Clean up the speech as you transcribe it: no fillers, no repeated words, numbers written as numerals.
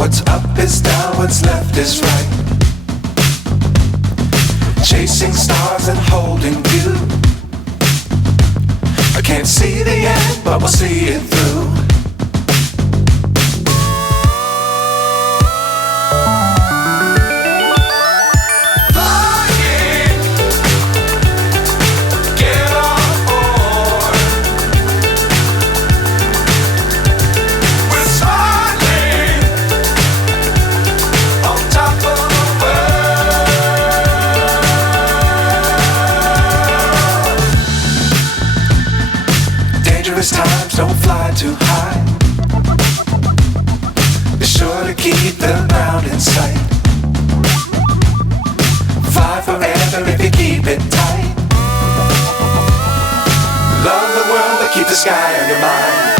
What's up is down, what's left is right. Chasing stars and holding you. I can't see the end, but we'll see it through. Dangerous times, don't fly too high. Be sure to keep the ground in sight. Fly forever if you keep it tight. Love the world, but keep the sky on your mind.